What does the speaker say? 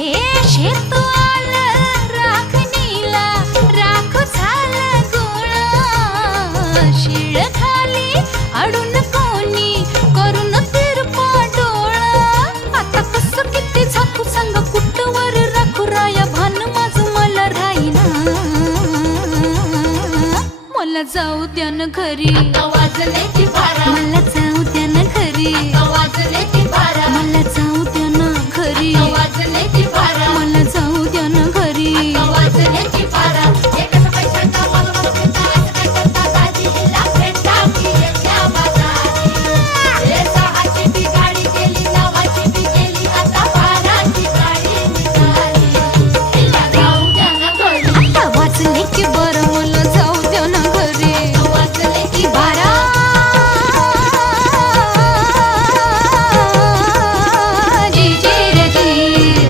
हे शेत आलं राखणीला, राख झालं गोळा. शिळ खाली अडून कोणी करून तिरपा डोळा. आता कसं किती झाकू सांग कुठवर राखू राया, भान माझं मला राहीना. मला जाऊ द्या न घरी, वाजण्याची बारा मला जाऊ